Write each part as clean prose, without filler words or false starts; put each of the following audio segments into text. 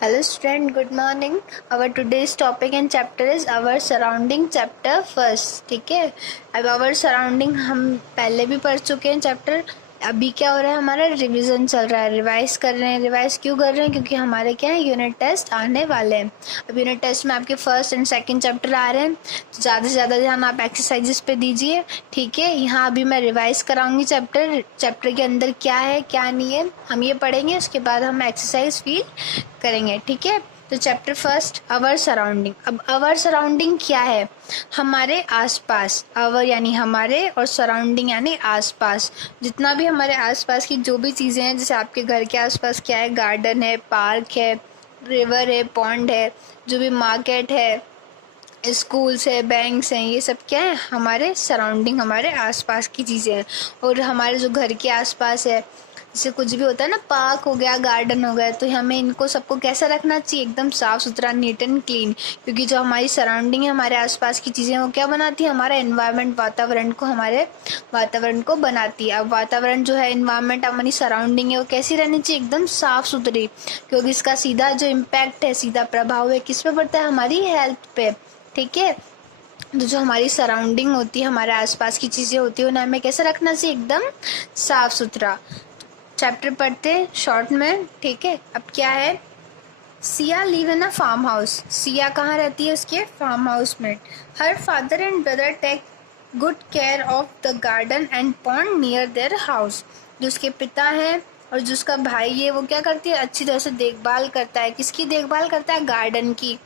Hello student, good morning. Our today's topic and chapter is our surrounding chapter first. ठीक है, अब our surrounding हम पहले भी पढ़ चुके हैं चैप्टर. अभी क्या हो रहा है, हमारा रिवीजन चल रहा है, रिवाइज कर रहे हैं. रिवाइज क्यों कर रहे हैं? क्योंकि हमारे क्या है, यूनिट टेस्ट आने वाले हैं. अब यूनिट टेस्ट में आपके फर्स्ट एंड सेकंड चैप्टर आ रहे हैं, तो ज़्यादा से ज़्यादा ध्यान आप एक्सरसाइजेस पे दीजिए. ठीक है, यहाँ अभी मैं रिवाइज कराऊंगी चैप्टर के अंदर क्या है क्या नहीं है हम ये पढ़ेंगे. उसके बाद हम एक्सरसाइज फील करेंगे. ठीक है, तो चैप्टर फर्स्ट, अवर सराउंडिंग. अब अवर सराउंडिंग क्या है? हमारे आसपास. अवर यानी हमारे और सराउंडिंग यानी आसपास. जितना भी हमारे आसपास की जो भी चीज़ें हैं, जैसे आपके घर के आसपास क्या है, गार्डन है, पार्क है, रिवर है, पॉन्ड है, जो भी मार्केट है, स्कूल्स है, बैंक्स हैं, ये सब क्या है, हमारे सराउंडिंग, हमारे आसपास की चीज़ें हैं. और हमारे जो घर के आसपास है, जैसे कुछ भी होता है ना, पार्क हो गया, गार्डन हो गया, तो हमें इनको सबको कैसा रखना चाहिए? एकदम साफ़ सुथरा, नीट एंड क्लीन. क्योंकि जो हमारी सराउंडिंग है, हमारे आसपास की चीज़ें, वो क्या बनाती है? हमारा एनवायरनमेंट, वातावरण को, हमारे वातावरण को बनाती है. अब वातावरण जो है, एनवायरनमेंट, हमारी सराउंडिंग है, वो कैसी रहनी चाहिए? एकदम साफ़ सुथरी. क्योंकि इसका सीधा जो इम्पैक्ट है, सीधा प्रभाव है, किस पे पड़ता है? हमारी हेल्थ पे. ठीक है, तो जो हमारी सराउंडिंग होती है, हमारे आसपास की चीज़ें होती है, उन्हें हमें कैसे रखना चाहिए? एकदम साफ सुथरा. चैप्टर पढ़ते हैं शॉर्ट में. ठीक है, अब क्या है, Siya live in a farm house. Siya कहाँ रहती है? उसके फार्म हाउस में. Her father and brother take good care of the garden and pond near their house. जो उसके पिता है और जो उसका भाई है, वो क्या करती है? अच्छी तरह से देखभाल करता है. किसकी देखभाल करता है? गार्डन की.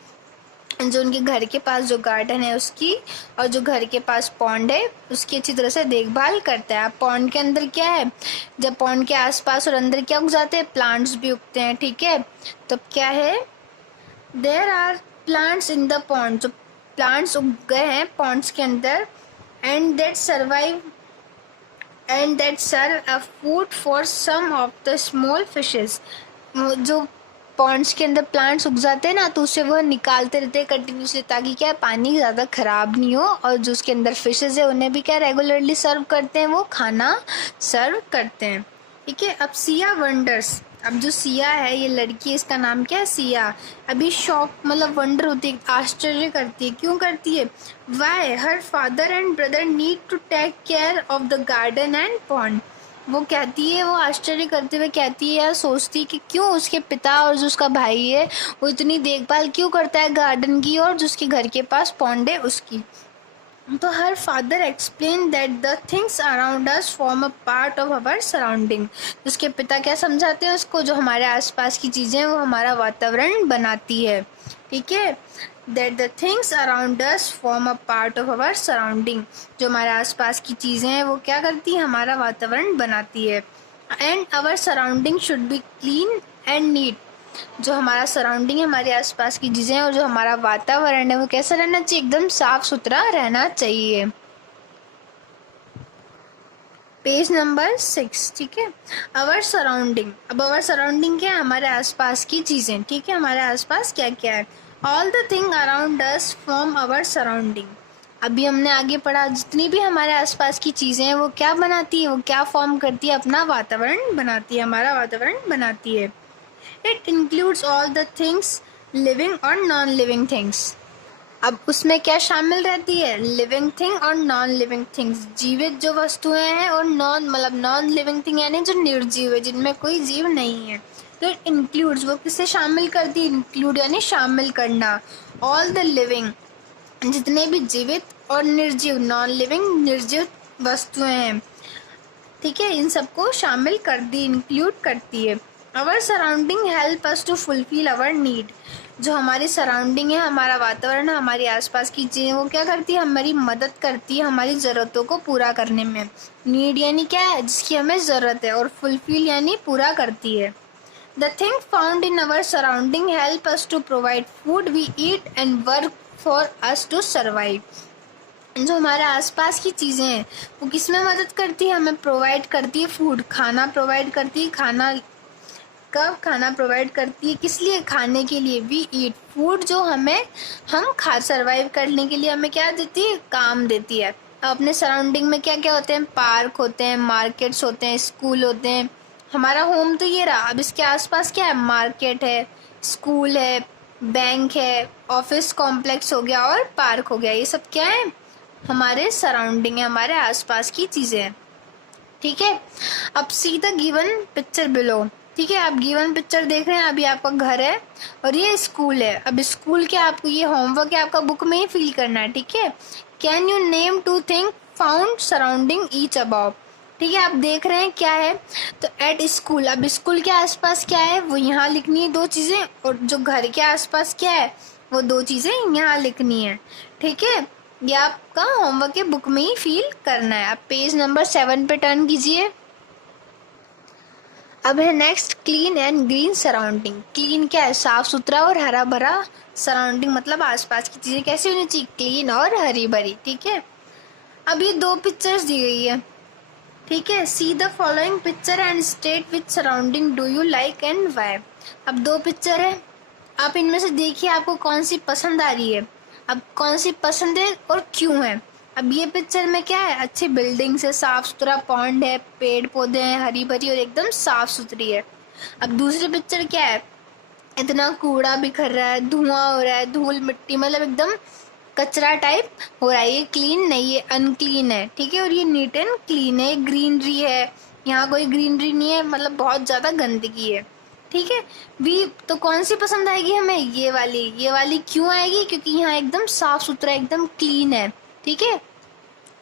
जो उनके घर के पास जो गार्डन है उसकी, और जो घर के पास पॉन्ड है उसकी अच्छी तरह से देखभाल करता है. अब पॉन्ड के अंदर क्या है, जब पॉन्ड के आसपास और अंदर क्या उग जाते हैं? प्लांट्स भी उगते हैं. ठीक है, तो क्या है, there are plants in the pond. जो प्लांट्स उग गए हैं पॉन्ड्स के अंदर, and that survive and that serve a food for some of the small fishes. जो पॉन्ड्स के अंदर प्लांट्स उग जाते हैं ना, तो उसे वो निकालते रहते हैं कंटिन्यूसली, ताकि क्या है, पानी ज़्यादा ख़राब नहीं हो. और जो उसके अंदर फिशेस है, उन्हें भी क्या रेगुलरली सर्व करते हैं, वो खाना सर्व करते हैं. ठीक है, अब सिया वंडर्स. अब जो सिया है, ये लड़की है, इसका नाम क्या है? सिया. अभी शॉक मतलब वंडर होती है, आश्चर्य करती है. क्यों करती है? Why her father and brother need to take care of the garden and pond. वो कहती है, वो आश्चर्य करते हुए कहती है, या सोचती कि क्यों उसके पिता और जो उसका भाई है, वो इतनी देखभाल क्यों करता है गार्डन की, और जो उसके घर के पास पॉन्ड है उसकी. तो her father explain that the things around us form a part of our surrounding. उसके पिता क्या समझाते हैं उसको? जो हमारे आसपास की चीज़ें, वो हमारा वातावरण बनाती है. ठीक है, that the things around us form a part of our surrounding. जो हमारे आसपास की चीज़ें हैं, वो क्या करती है? हमारा वातावरण बनाती है. And our surrounding should be clean and neat. जो हमारा सराउंडिंग है, हमारे आसपास की चीज़ें और जो हमारा वातावरण है, वो कैसा रहना चाहिए? एकदम साफ सुथरा रहना चाहिए. Page number 6. ठीक है, अवर सराउंडिंग. अब अवर सराउंडिंग क्या है? हमारे आसपास की चीज़ें. ठीक है, हमारे आसपास क्या क्या है? All the thing around us form our surrounding. अभी हमने आगे पढ़ा, जितनी भी हमारे आसपास की चीज़ें हैं, वो क्या बनाती है? वो क्या फॉर्म करती है? अपना वातावरण बनाती है, हमारा वातावरण बनाती है. It includes all the things, living और नॉन लिविंग थिंग्स. अब उसमें क्या शामिल रहती है? लिविंग थिंग और नॉन लिविंग थिंग्स. जीवित जो वस्तुएं हैं, और नॉन लिविंग थिंग यानी जो निर्जीव है, जिनमें कोई जीव नहीं है. तो इट इंक्लूड्स, वो किसे शामिल करती है? इंक्लूड यानी शामिल करना. ऑल द लिविंग, जितने भी जीवित और निर्जीव, नॉन लिविंग निर्जीव वस्तुएं हैं. ठीक है, इन सबको शामिल कर दी, इंक्लूड करती है. Our surrounding help us to fulfil our need. जो हमारी सराउंडिंग है, हमारा वातावरण है, हमारी आसपास की चीज़ें, वो क्या करती है? हमारी मदद करती है हमारी ज़रूरतों को पूरा करने में. नीड यानी क्या है? जिसकी हमें ज़रूरत है, और फुलफिल यानी पूरा करती है. The thing found in our surrounding help us to provide food we eat and work for us to survive. जो हमारे आसपास की चीज़ें हैं, वो किस में मदद करती है? हमें प्रोवाइड करती है फूड, खाना प्रोवाइड करती है. खाना कब? खाना प्रोवाइड करती है किस लिए? खाने के लिए. वी ईट फूड, जो हमें, हम खा सर्वाइव करने के लिए हमें क्या देती है? काम देती है. अब अपने सराउंडिंग में क्या क्या होते हैं? पार्क होते हैं, मार्केट्स होते हैं, स्कूल होते हैं. हमारा होम तो ये रहा. अब इसके आसपास क्या है? मार्केट है, स्कूल है, बैंक है, ऑफिस कॉम्प्लेक्स हो गया और पार्क हो गया। ये सब क्या है? हमारे सराउंडिंग है, हमारे आसपास की चीजें हैं। ठीक है, अब see the given picture below. ठीक है, आप गिवन पिक्चर देख रहे हैं, अभी आपका घर है और ये स्कूल है। अब स्कूल के आपको ये होमवर्क है, आपका बुक में ही फिल करना है। ठीक है, can you name two thing found surrounding each about. ठीक है, आप देख रहे हैं क्या है, तो एट स्कूल, अब स्कूल के आसपास क्या है वो यहाँ लिखनी है दो चीजें, और जो घर के आसपास क्या है वो दो चीजें यहाँ लिखनी है। ठीक है, ये आपका होमवर्क है, बुक में ही फील करना है। आप पेज नंबर 7 पे टर्न कीजिए। अब है next clean and green surrounding. Clean क्या है? साफ सुथरा और हरा भरा। सराउंडिंग मतलब आसपास की चीजें कैसी होनी चाहिए? क्लीन और हरी भरी। ठीक है, अब ये दो पिक्चर्स दी गई है। ठीक है, see the following picture and state which surrounding do you like and why. अब दो पिक्चर है, आप इनमें से देखिए आपको कौन सी पसंद आ रही है। अब कौन सी पसंद है और क्यों है? अब ये पिक्चर में क्या है? अच्छी बिल्डिंग है, साफ सुथरा पॉन्ड है, पेड़ पौधे हैं, हरी भरी और एकदम साफ सुथरी है। अब दूसरी पिक्चर क्या है? इतना कूड़ा बिखर रहा है, धुआं हो रहा है, धूल मिट्टी, मतलब एकदम कचरा टाइप हो रहा है। ये क्लीन नहीं है, अनक्लीन है। ठीक है, और ये नीट एंड क्लीन है, ग्रीनरी है। यहाँ कोई ग्रीनरी नहीं है, मतलब बहुत ज्यादा गंदगी है। ठीक है, वी तो कौन सी पसंद आएगी हमें? ये वाली। ये वाली क्यों आएगी? क्योंकि यहाँ एकदम साफ सुथरा, एकदम क्लीन है। ठीक है,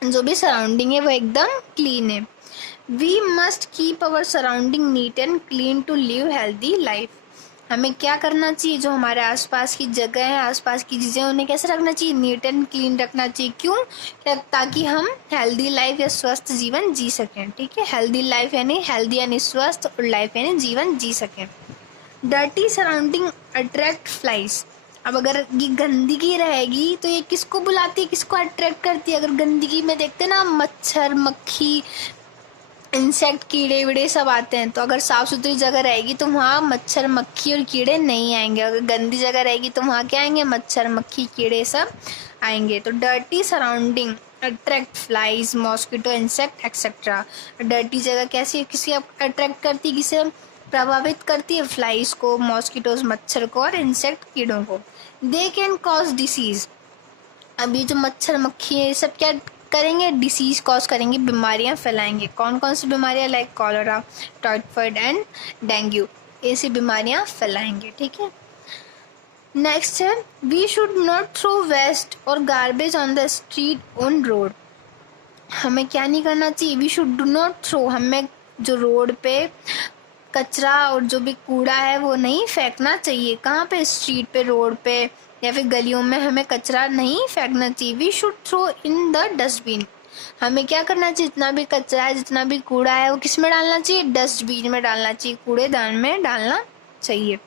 जो भी सराउंडिंग है वो एकदम क्लीन है। We must keep our surrounding neat and clean to live healthy life. हमें क्या करना चाहिए? जो हमारे आसपास की जगह है, आसपास की चीजें, उन्हें कैसे रखना चाहिए? नीट एंड क्लीन रखना चाहिए। क्यों? ताकि हम हेल्दी लाइफ या स्वस्थ जीवन जी सकें। ठीक है, हेल्दी लाइफ यानी हेल्दी यानी स्वस्थ, और लाइफ यानी जीवन जी सकें। Dirty surrounding attract flies. अब अगर ये गंदगी रहेगी तो ये किसको बुलाती है, किसको अट्रैक्ट करती है? अगर गंदगी में देखते ना मच्छर, मक्खी, इंसेक्ट, कीड़े वीड़े सब आते हैं, तो अगर साफ सुथरी जगह रहेगी तो वहाँ मच्छर, मक्खी और कीड़े नहीं आएंगे। अगर गंदी जगह रहेगी तो वहाँ क्या आएंगे? मच्छर, मक्खी, कीड़े सब आएंगे। तो dirty surrounding attract flies, mosquito, insect etcetera. Dirty जगह कैसी किसी अट्रैक्ट करती है, किसे प्रभावित करती है? फ्लाइज को, मॉस्किटोज मच्छर को, और इंसेक्ट कीड़ों को। They can cause disease. अब ये जो मच्छर, मक्खी है, ये सब क्या करेंगे? डिसीज कॉज करेंगे, बीमारियां फैलाएंगे। कौन कौन सी बीमारियां? Like cholera, typhoid and dengue, ऐसी बीमारियां फैलाएंगे। ठीक है, नेक्स्ट है we should not throw waste और garbage on the street on road. हमें क्या नहीं करना चाहिए? We should do not throw, हमें जो रोड पे कचरा और जो भी कूड़ा है वो नहीं फेंकना चाहिए। कहाँ पे? स्ट्रीट पे, रोड पे या फिर गलियों में हमें कचरा नहीं फेंकना चाहिए। We should throw in the dustbin. हमें क्या करना चाहिए? जितना भी कचरा है, जितना भी कूड़ा है, वो किस में डालना चाहिए? डस्टबिन में डालना चाहिए, कूड़ेदान में डालना चाहिए।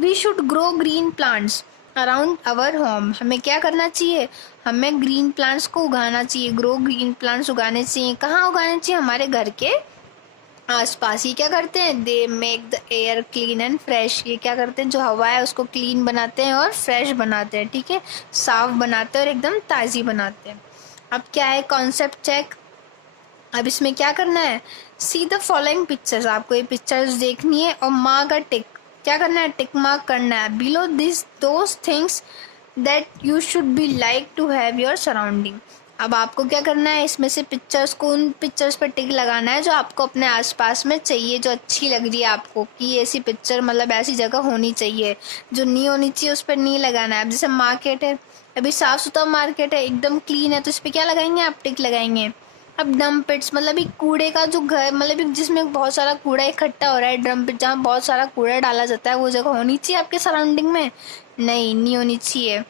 We should grow green plants around our home. हमें क्या करना चाहिए? हमें ग्रीन प्लांट्स को उगाना चाहिए, ग्रो ग्रीन प्लांट्स उगाने चाहिए। कहाँ उगाने चाहिए? हमारे घर के आसपास। ही क्या करते हैं? They make the air clean and fresh. ये क्या करते हैं? जो हवा है उसको क्लीन बनाते हैं और फ्रेश बनाते हैं। ठीक है, साफ बनाते हैं और एकदम ताज़ी बनाते हैं। अब क्या है? Concept check. अब इसमें क्या करना है? See the following pictures. आपको ये पिक्चर्स देखनी है और माँ का टिक क्या करना है? टिक मार्क करना है। Below this those things that you should be like to have your surrounding. अब आपको क्या करना है? इसमें से पिक्चर्स को, उन पिक्चर्स पर टिक लगाना है जो आपको अपने आसपास में चाहिए, जो अच्छी लग रही है आपको, कि ऐसी पिक्चर मतलब ऐसी जगह होनी चाहिए। जो नहीं होनी चाहिए उस पर नहीं लगाना है। अब जैसे मार्केट है, अभी साफ सुथरा मार्केट है, एकदम क्लीन है, तो इस पर क्या लगाएंगे? आप टिक लगाएंगे। अब डंप पिट्स मतलब एक कूड़े का जो घर, मतलब जिसमें बहुत सारा कूड़ा इकट्ठा हो रहा है, डंप पिट जहाँ बहुत सारा कूड़ा डाला जाता है, वो जगह होनी चाहिए आपके सराउंडिंग में? नहीं होनी चाहिए।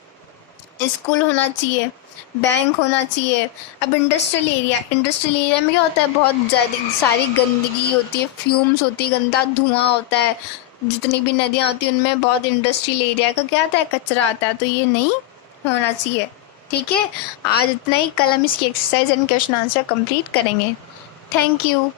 स्कूल होना चाहिए, बैंक होना चाहिए। अब इंडस्ट्रियल एरिया में क्या होता है? बहुत ज़्यादा सारी गंदगी होती है, फ्यूम्स होती है, गंदा धुआं होता है। जितनी भी नदियाँ होती हैं उनमें बहुत इंडस्ट्रियल एरिया का क्या आता है? कचरा आता है। तो ये नहीं होना चाहिए। ठीक है, आज इतना ही। कल हम इसकी exercise and question answer complete करेंगे। Thank you.